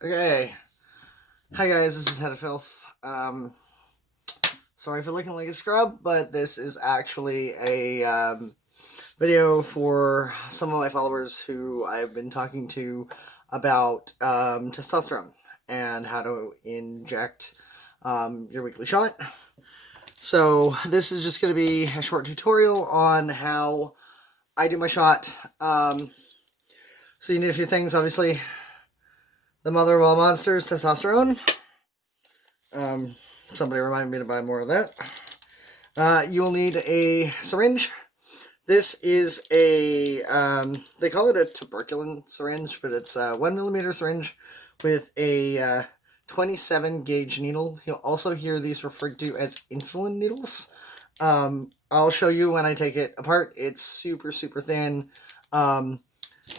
Okay. Hi guys, this is Head of Filth. Sorry for looking like a scrub, but this is actually a video for some of my followers who I've been talking to about testosterone and how to inject your weekly shot. So this is just going to be a short tutorial on how I do my shot. So you need a few things, obviously. The mother of all monsters, testosterone. Somebody reminded me to buy more of that. You will need a syringe. This is a, they call it a tuberculin syringe, but it's a 1mm syringe with a 27 gauge needle. You'll also hear these referred to as insulin needles. I'll show you when I take it apart. It's super, super thin.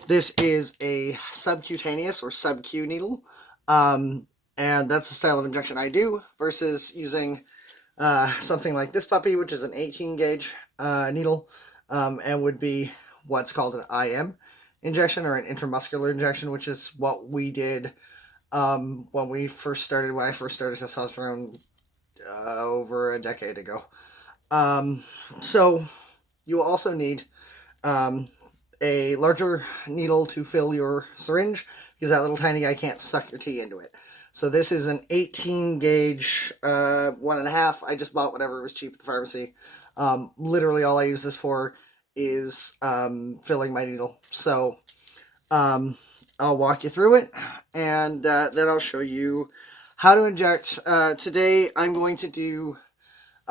This is a subcutaneous or sub-Q needle. And that's the style of injection I do versus using something like this puppy, which is an 18 gauge needle, and would be what's called an IM injection or an intramuscular injection, which is what we did when I first started testosterone over a decade ago. So you will also need a larger needle to fill your syringe because that little tiny guy can't suck your tea into it. So this is an 18 gauge, 1.5. I just bought whatever was cheap at the pharmacy. Literally all I use this for is filling my needle. So I'll walk you through it, and then I'll show you how to inject. Today I'm going to do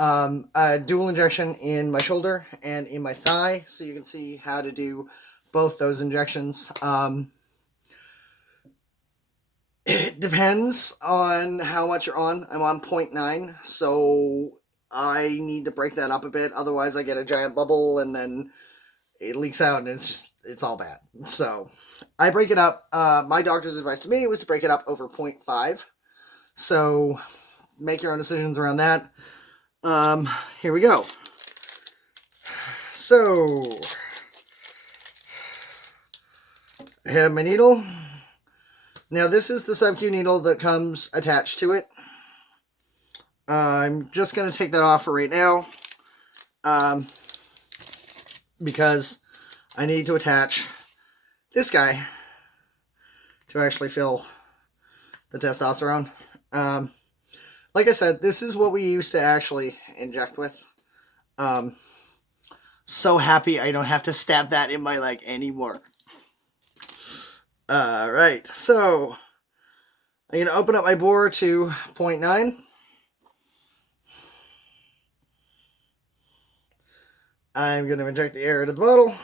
a dual injection in my shoulder and in my thigh, so you can see how to do both those injections. It depends on how much you're on. I'm on 0.9, so I need to break that up a bit. Otherwise, I get a giant bubble and then it leaks out and it's all bad. So I break it up. My doctor's advice to me was to break it up over 0.5. So make your own decisions around that. Here we go. So I have my needle. Now this is the sub-Q needle that comes attached to it. I'm just going to take that off for right now because I need to attach this guy to actually fill the testosterone. Like I said, this is what we used to actually inject with. So happy I don't have to stab that in my leg anymore. Alright, so I'm going to open up my bore to 0.9. I'm going to inject the air into the bottle.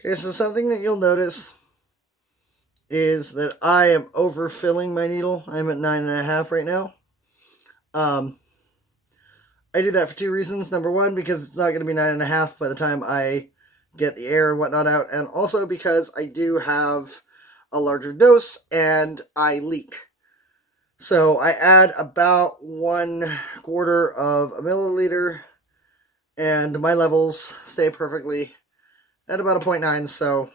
Okay, so something that you'll notice is that I am overfilling my needle. I'm at 9.5 right now. I do that for two reasons. Number one, because it's not going to be 9.5 by the time I get the air and whatnot out, and also because I do have a larger dose and I leak. So I add about 1/4 of a milliliter, and my levels stay perfectly at about a 0.9. So,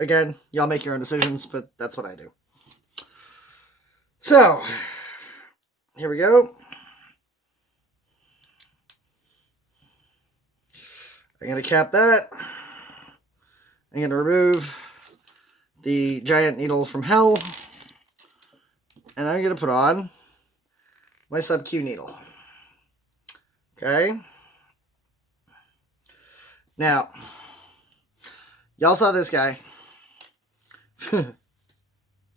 again, y'all make your own decisions, but that's what I do. So, here we go. I'm going to cap that. I'm going to remove the giant needle from hell. And I'm going to put on my sub-Q needle. Okay. Now, y'all saw this guy.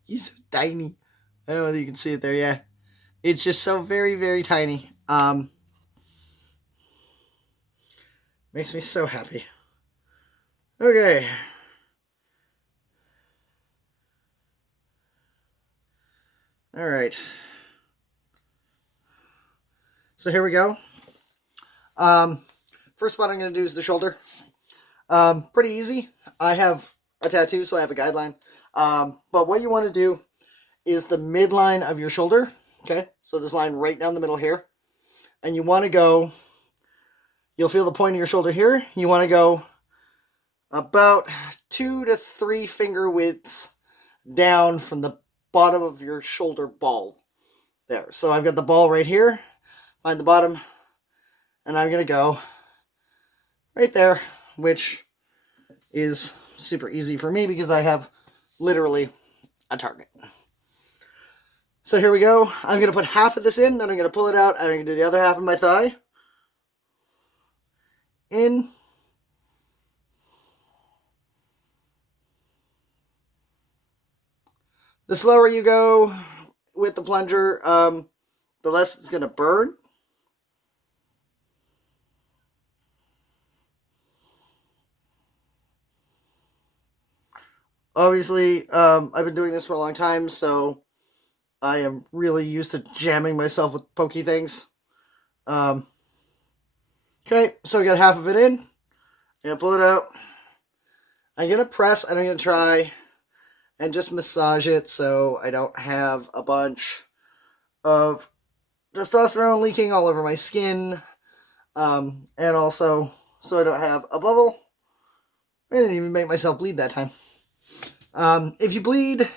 He's so tiny. I don't know whether you can see it there. Yeah, it's just so very, very tiny. Makes me so happy. Okay. All right. So here we go. First spot I'm going to do is the shoulder. Pretty easy. I have a tattoo, so I have a guideline. But what you want to do is the midline of your shoulder. Okay, so this line right down the middle here. And you want to go, you'll feel the point of your shoulder here. You want to go about 2 to 3 finger widths down from the bottom of your shoulder ball. There. So I've got the ball right here. Find the bottom. And I'm going to go right there, which is super easy for me because I have literally a target. So here we go. I'm going to put half of this in, then I'm going to pull it out, and I'm going to do the other half of my thigh. In. The slower you go with the plunger, the less it's going to burn. Obviously, I've been doing this for a long time, so I am really used to jamming myself with pokey things. Okay, so we got half of it in. I'm going to pull it out. I'm going to press and I'm going to try and just massage it so I don't have a bunch of testosterone leaking all over my skin. And also so I don't have a bubble. I didn't even make myself bleed that time. If you bleed,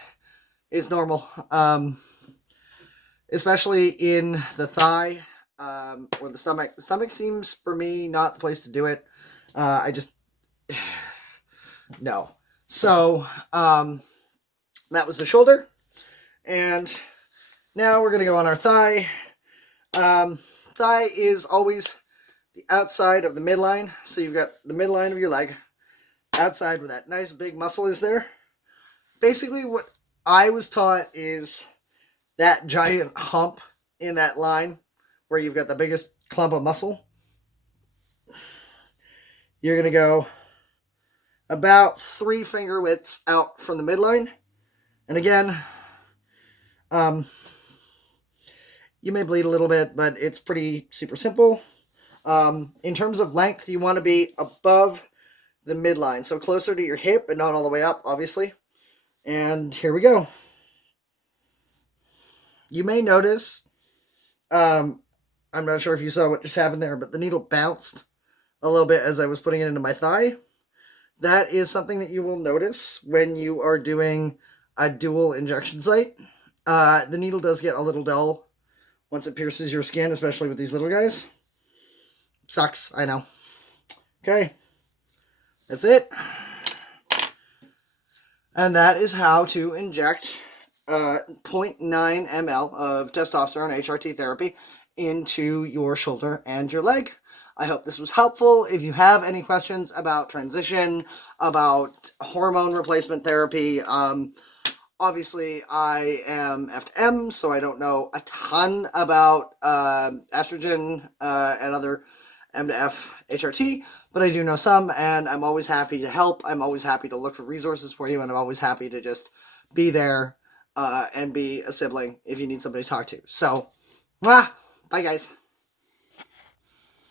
it's normal. Especially in the thigh or the stomach. The stomach seems, for me, not the place to do it. I just... no. So, that was the shoulder. And now we're going to go on our thigh. Thigh is always the outside of the midline. So you've got the midline of your leg. Outside where that nice big muscle is there. Basically what I was taught is that giant hump in that line where you've got the biggest clump of muscle. You're going to go about 3 finger widths out from the midline. And again, you may bleed a little bit, but it's pretty super simple. In terms of length, you want to be above the midline, so closer to your hip, but not all the way up, obviously. And here we go. You may notice, I'm not sure if you saw what just happened there, but the needle bounced a little bit as I was putting it into my thigh. That is something that you will notice when you are doing a dual injection site. The needle does get a little dull once it pierces your skin, especially with these little guys. Sucks, I know. Okay, that's it. And that is how to inject 0.9 ml of testosterone HRT therapy into your shoulder and your leg. I hope this was helpful. If you have any questions about transition, about hormone replacement therapy, obviously I am F2M, so I don't know a ton about estrogen and other M to F HRT, but I do know some, and I'm always happy to help. I'm always happy to look for resources for you, and I'm always happy to just be there and be a sibling if you need somebody to talk to. So, bye guys.